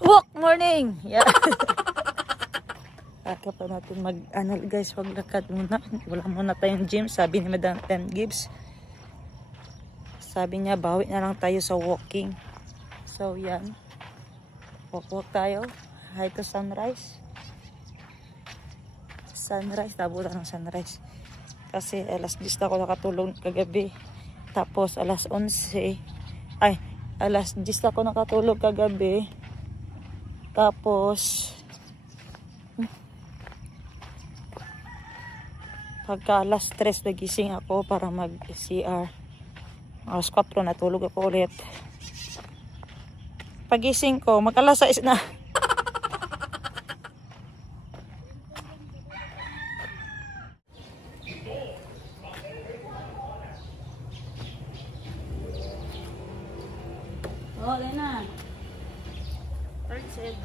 Walk morning! Yeah. Baka pa natin mag-anal guys, maglakad muna. Wala muna tayong gym, sabi ni Madam 10 Gibbs. Sabi niya, bawi na lang tayo sa walking. So yan. Walk tayo. Hi to sunrise. Sunrise, tabutan ng sunrise. Kasi alas 10 ako nakatulog kagabi. Tapos alas 11. Alas 10 ako nakatulog kagabi. Tapos pagka alas 3 nagising ako para mag-CR. Alas 4 natulog ako ulit. Pagising ko, mag-alas 6 na. Oh, Lena.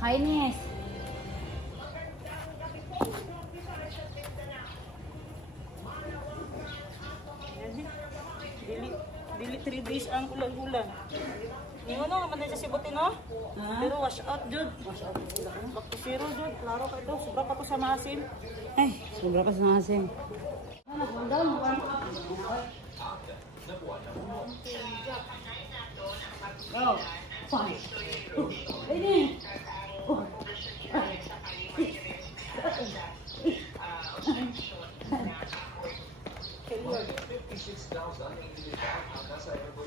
Hi, Nis. Dili 3 days ang ulan-ulan. Ningon no naman sa Cebu no? Pero wash out jud. Back to zero jud. Klaro ka ito. Sobra pa ko sa maasim. Ay, sobra pa sa maasim. Go. Fine. Ini.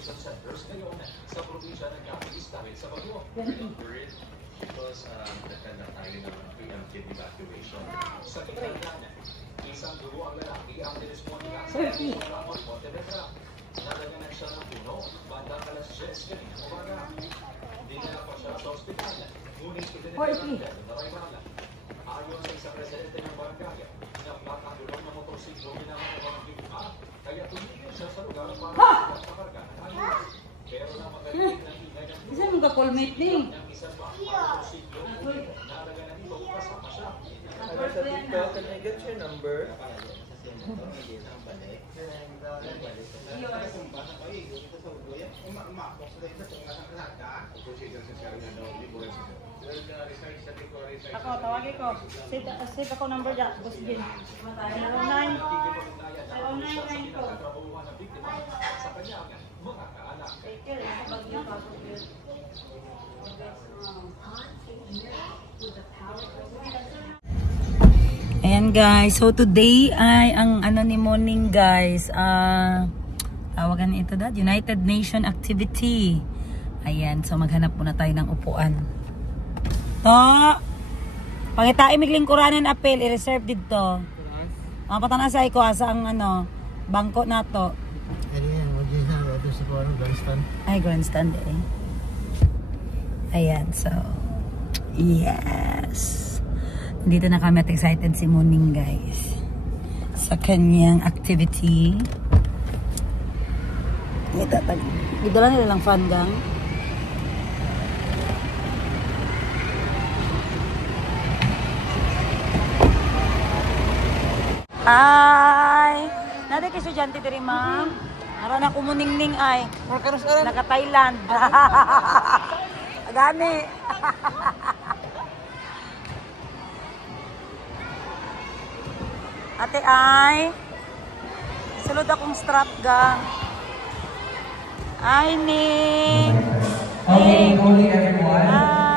Centers ngayon sa probinsya ng Capiz dahil sa bagyo. Because nagkanda tayo ng preemptive evacuation. Sa Kitangan, isang dugo ang lalaki ang niresponde sa Ramon Pontevedra. Nalaganan siya ng puno, bandang alas 10 kaninang umaga. Dinala pa siya sa ospital, ngunit idinagalan ng Naraymalan. Ayon sa isang residente ng barangay, napakatulong ng motorsiklo ginamit ng mga biktima, kaya tumigil siya sa lugar para magpakarga ng ayos. Pero na magaling ng ingay ng Bisa mo ka-colmate ni? ng isa pa ang motorsiklo, nalaganan ito kasama siya. Ano sa dito, can I get your number? Ako, tawagin ko. Save ako number dyan. Boss Jin. 09. Ayan guys, so today ay ang ano ni morning guys, tawagan ito United Nation activity. Ayan, so maghanap muna tayo ng upuan. Pangitain migling kuranan apel, i-reserve dito. Patanasay ko asa ang ano, bangko nato. Ay, grandstand eh. Ayan, so yes. Dito na kami at excited si Muning guys sa kanyang activity. Dito lang nila lang fan gang. Ay! Nade kay estudyante diri ma'am. Aron ako muningning ay. Naka Thailand. Gani. Ate ay. Sulod akong strap gang. Ay ni. Okay, good morning everyone.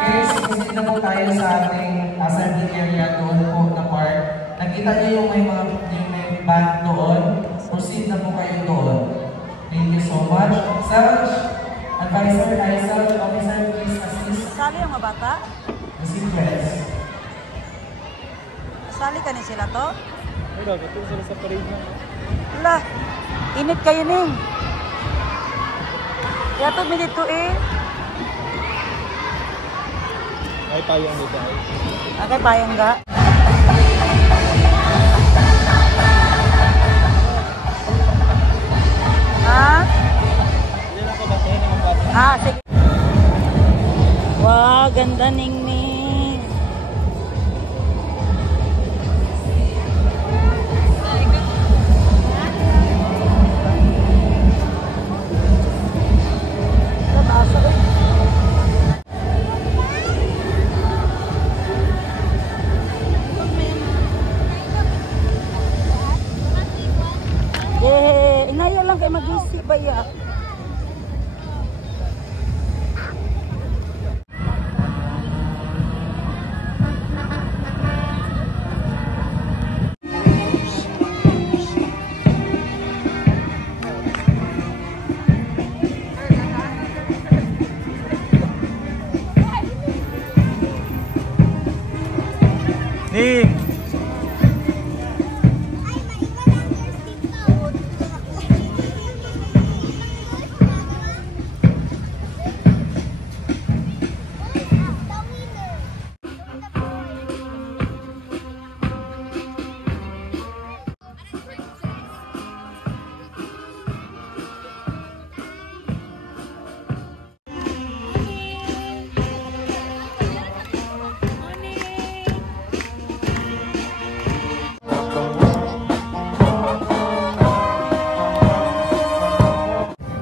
Guys, proceed na po tayo sa ating assembly area doon po na part. Nakita niyo yung may band doon. Proceed na po kayo doon. Thank you so much. Sarge, advisor, Sarge, officer, please assist. Sali ang mga bata? The secrets. Sali ka ni sila to? Wala, ito sila sa parade na. Wala, init kayo ning. Kaya to minit to eh. Ay, payong nito ay. Okay, payong ga. Ha? Hindi lang ko ba tayo naman bata? Sige. Wow, ganda ning. Ning!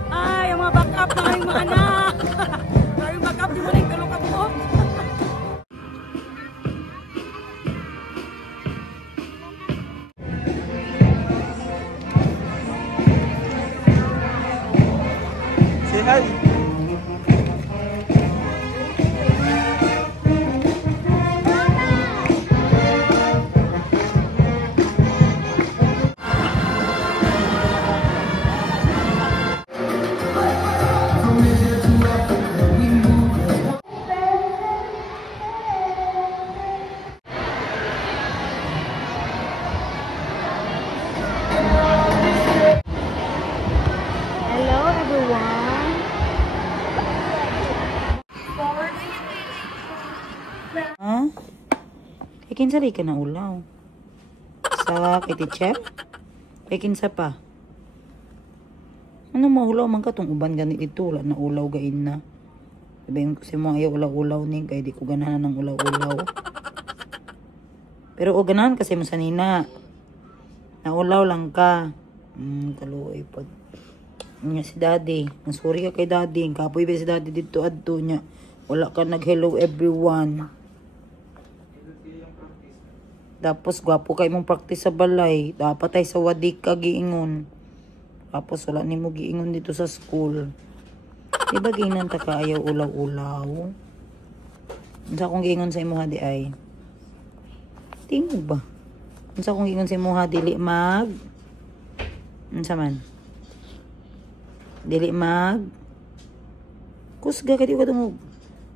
Ay, ang mga backup na kayong mga anak. Kayong backup, di mo na yung kalukap mo. Say hi! Hello, everyone. Ha? Ikin sa ka na ulaw. Sa kay teacher? Ikin sa pa. Ano maulaw man ka tong uban ganit ito, wala na ulaw gain na. Sabihin ko si mo ayaw ulaw-ulaw ning kay di ko ganahan ng ulaw-ulaw. Pero o ganahan kasi mo sanina. Naulaw lang ka. Kaluoy pod. Nya si daddy. Ang sorry ka kay daddy. Kapoy ba si daddy dito adto nya. Wala ka nag-hello everyone. Tapos gwapo kay mong practice sa balay. Dapat ay sa wadik ka giingon. Tapos wala ni mo giingon dito sa school. Diba giinan ta ka ayaw ulaw-ulaw? Unsa kong giingon sa imuha di ay? Tingog ba? Unsa kong giingon sa imuha dili mag? Unsa man? Dili mag? Kusga ka di ko tungog.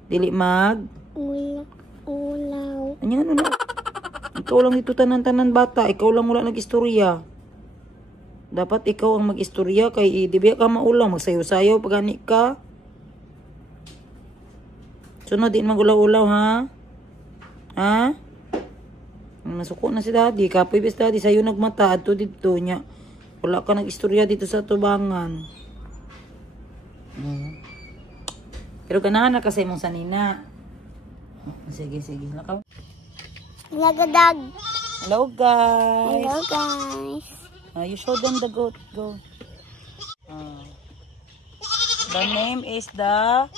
Dili mag? Ulaw. Ano nga na? Ikaw lang dito tanan-tanan bata. Ikaw lang wala nag-istorya. Dapat ikaw ang mag-istorya kay di ba ka maulaw. Magsayo-sayo pag ani ka. Sunod din magulaw-ulaw ha? Ha? Nasuko na si daddy. Kapoy bis daddy. Sa'yo nagmata. Adto dito niya. Wala ka nag-istorya dito sa tubangan. Pero ganahan na kasi mong sanina. Sige. Lakaw. Nagadag. Hello guys. Hello, guys. You show them the goat. Go. The name is the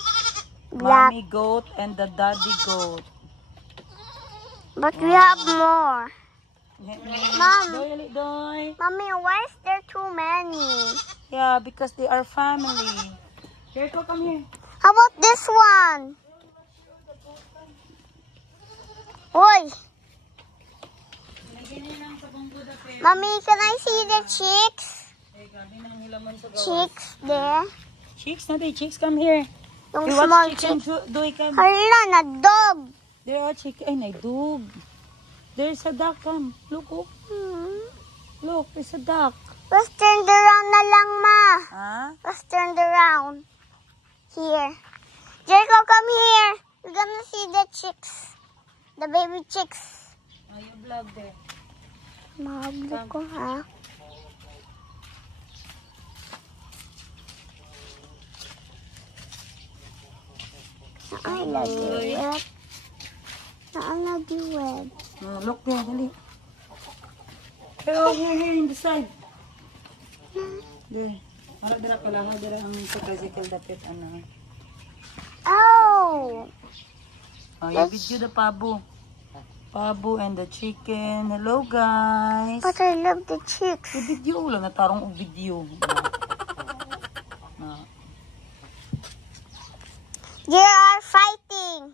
Black. mommy goat and the daddy goat. But we have more. Mom. Doy. Mommy, why is there too many? Yeah, because they are family. Here, come here. How about this one? Oi. Mommy, can I see the chicks? Chicks there. Chicks, natin. Chicks, come here. Yung You small watch chicken. chicks. Doy, come. Hala, na dog. There are chicken. Ay, naidug. There's a duck, come. Look, oh. Look, there's a duck. Let's turn around na lang, Ma. Ah? Let's turn around. Here. Jericho, come here. You're gonna see the chicks. The baby chicks. Oh, you vlog there. Mahal ko, ha? Naalagay. Naalagay. Look there, dali. Here, in the side. There. Harap dira pala, harap dira ang tricycle dapit, ano. Oh! Oh, you video the pabo. Pabo and the chicken. Hello, guys. But I love the chicks. Yung video lang, natarong og video. They are fighting.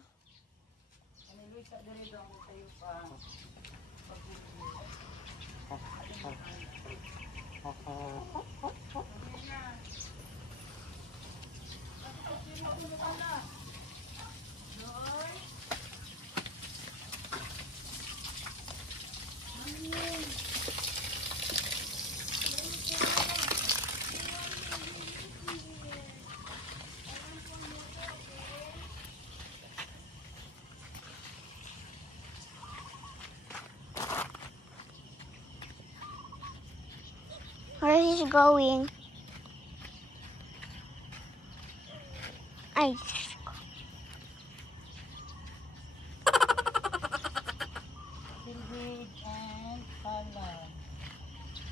is going. Ay, Silbig and salad.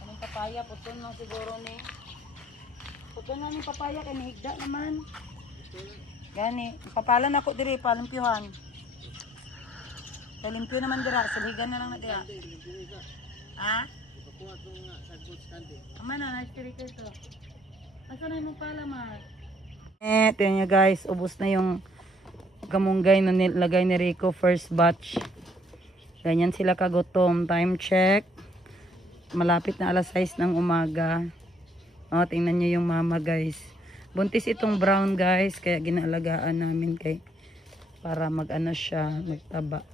Anong papaya? Puton lang siguro ni. Puton na ng papaya kay nahigda naman. Gani. Papalan ako diri, palimpyuhan. Limpyo naman dira. Sulhigan na lang na dira. Ha? Ama na, na-stiri ko ito. Asa na yung pala, ma? Tingnan nyo guys, ubos na yung kamunggay na nilagay ni Rico first batch. Ganyan sila kagutom. Time check. Malapit na alas 6 ng umaga. O, tingnan nyo yung mama guys. Buntis itong brown guys, kaya ginalagaan namin kay para mag-ano siya, magtaba.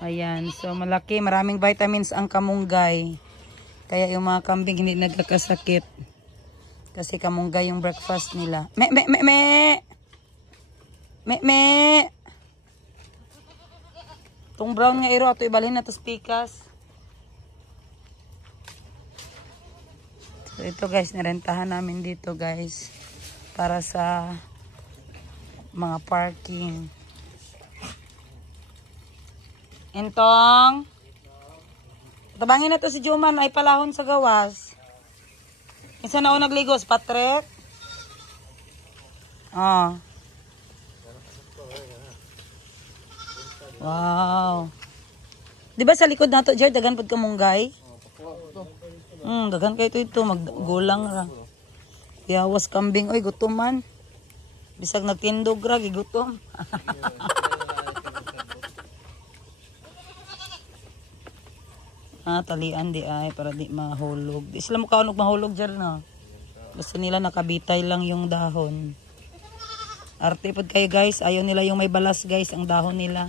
Ayan, so malaki, maraming vitamins ang kamunggay. Kaya yung mga kambing hindi nagkakasakit. Kasi kamunggay yung breakfast nila. Itong brown nga iro, ato ibalhin na ito pikas. So ito guys, nirentahan namin dito guys. Para sa mga parking. Entong. Tabangin na to si Juman ay palahon sa gawas. Isa na ako nagligos, Patrick. Oh. Wow. Di ba sa likod na to, Jer, dagan pod kamunggay? Dagan kayo ito, maggulang ra. Yawas kambing, oy, gutom man. Bisag nagtindog ra, gigutom. Talian di ay para di mahulog. Di sila mukha mahulog dyan na. Gusto nila nakabitay lang yung dahon. Arte pod kayo guys. Ayaw nila yung may balas guys. Ang dahon nila.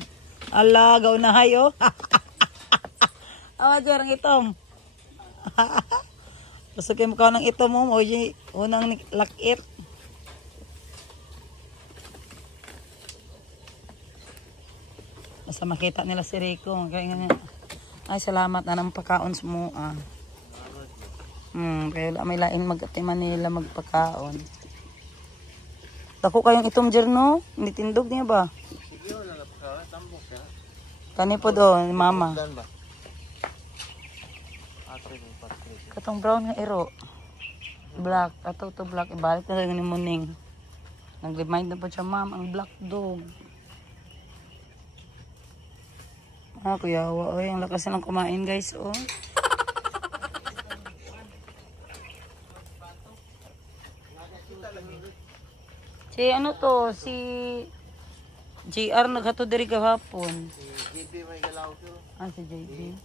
Ala, gaw na hayo. Awa dyan ang itom. Gusto kayo mukha ng itom mo. O yung unang lakit. Basta makita nila si Rico. Kaya nga ay, salamat na ng pagkaon sa mua. Kaya may lain mag-atiman nila magpakaon. Dako kayong itom dyan, no? Hindi tindog niya ba? Kani po doon, mama. Katong brown nga iro. Black. Ato to black. Ibalik na lang ni Muning. Nag-remind na po siya, ma'am, ang black dog. Kuyawa, oy, ang lakas ng kumain guys, oh. Si ano to, si JR naghato diri kahapon. Si JB may galaw to. Si JB.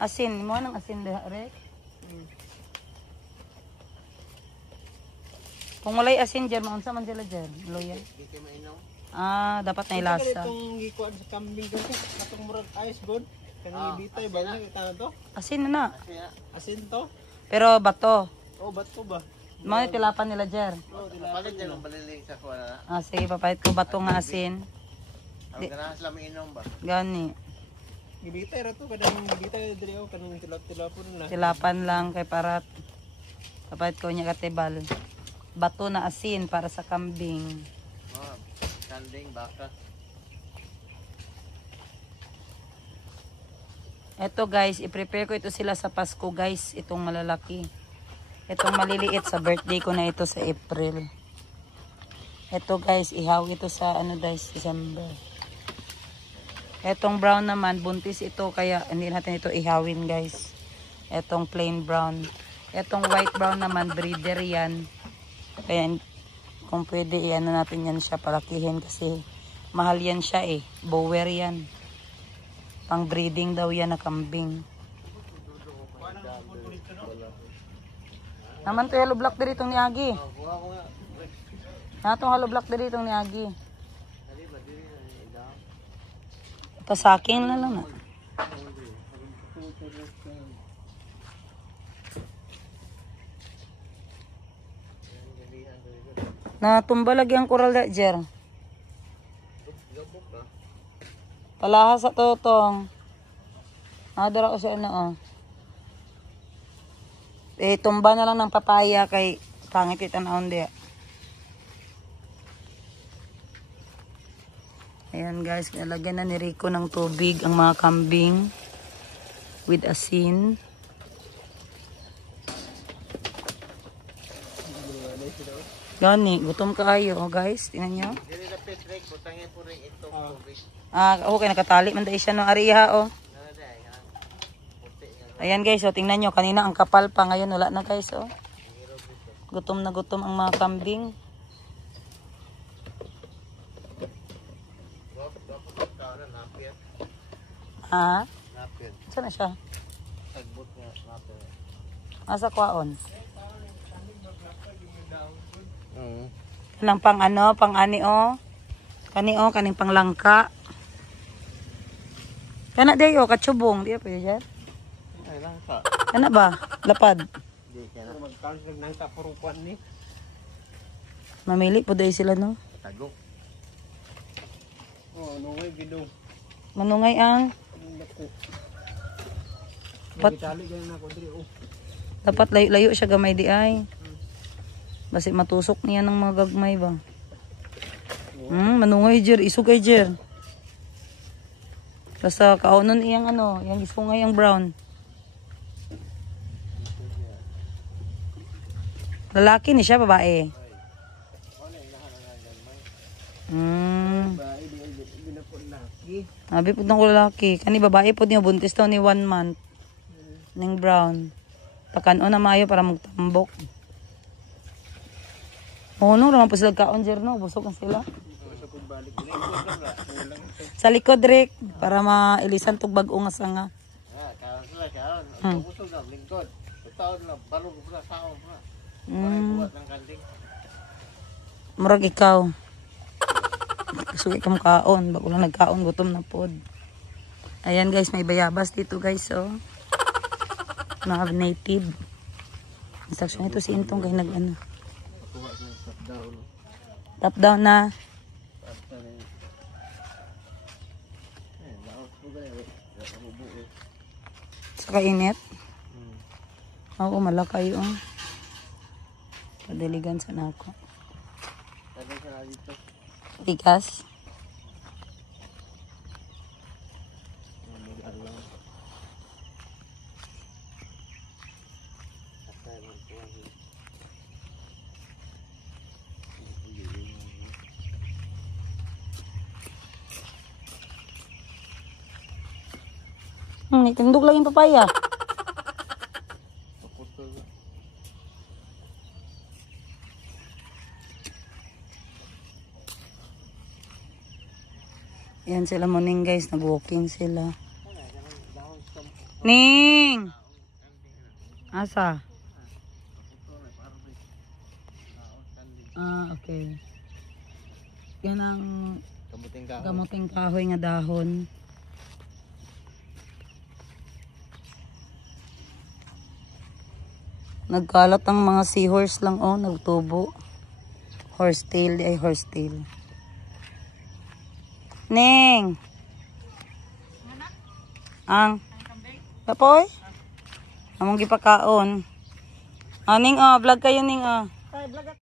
Asin, mo nang asin diha rek. Kung walay asin dyan, maunsa man sila dyan? Loya. Di kayo mainom. Dapat na ilasa. Itong gikuan sa kambing kasi katong murag ice good. Kanang ibitay ba na kita to? Asin na. Asin to? Pero bato. Oh, bato ba? Mga tilapan nila Jer. Oh, palit niya ng baliling sa kuha na. Sige, papalit ko bato nga asin. Ang ganahan sila mainom ba? Gani. Ibitay ra to kadang ibitay diri oh kanang tilap-tilapon na. Tilapan lang kay para papalit ko niya katibal. Bato na asin para sa kambing. Kanding baka. Ito guys, i-prepare ko ito sila sa Pasko guys. Itong malalaki. Itong maliliit sa birthday ko na ito sa April. Ito guys, ihaw ito sa ano guys, December. Itong brown naman, buntis ito kaya hindi natin ito ihawin guys. Itong plain brown. Itong white brown naman, breeder yan. Kaya kung pwede, i-ano natin yan siya, palakihin kasi mahal yan siya eh. Bower yan. Pang breeding daw yan na kambing. Naman to, hollow block dito itong ni Agi. Natong hollow block dito itong ni Agi. Pasakin na lang na. Natumba lagi ang coral da, Jer. Palahas sa totong. Nadara ko siya na, oh. tumba na lang ng papaya kay pangit ito na undi. Ayan guys, nilagyan na ni Rico ng tubig ang mga kambing with asin. Gani, gutom kaayo guys, tingnan nyo. Okay, nakatali man dahil siya no, ariha oh. Ayan guys, so tingnan nyo, kanina ang kapal pa, ngayon wala na guys oh. Gutom na gutom ang mga kambing. Ah? Saan na siya? Asa kwaon? Kanang pang ano, pang ani o. Kani o, kaning pang langka. Kana day o, katsubong. Di pa yun? Ay, langka. Kana ba? Lapad. Di kaya na magkangkag ng kapurupan ni. Mamili po day sila no? Tagok. Oh, nungay gidong. Manungay ang Nagitali ganyan ako diri oh. dapat layo-layo siya gamay di ay. Basi matusok niya ng mga gagmay ba. Manungay jer, isugay jer. Basta kaunon iyang ano, iyang isungay ang brown. Lalaki ni siya, babae. Abi po ng lalaki. Kani babae po niyo, buntis daw ni 1 month. Ning brown. Pakanon na maayo para magtambok. No, naman po sila kaon, jer, no? Busog na sila. Sa likod, Rick, para mailisan tog bag-o nga sanga. Kaon sila, kaon. Busog na, lingkod. Taon na, balog na, saon na. Buhat ng kanding. Murag ikaw. Sugi kang kaon. Bago lang nagkaon, gutom na pod. Ayan guys, may bayabas dito guys, oh. Mga native. Instruction ito si Intong kay nag-ano. Top down na. Sa kainit. Oo, malakay oh. Padiligan sa nako. Tigas. Itindog lang yung papaya. Yan sila morning guys, nag-walking sila. Ning! Asa? Okay. Yan ang kamuting kahoy nga dahon. Nagkalat ang mga seahorse lang oh, nagtubo. Horsetail, ay horsetail. Ning. Ang. Tapoy? Among gipakaon. Ning vlog kayo ning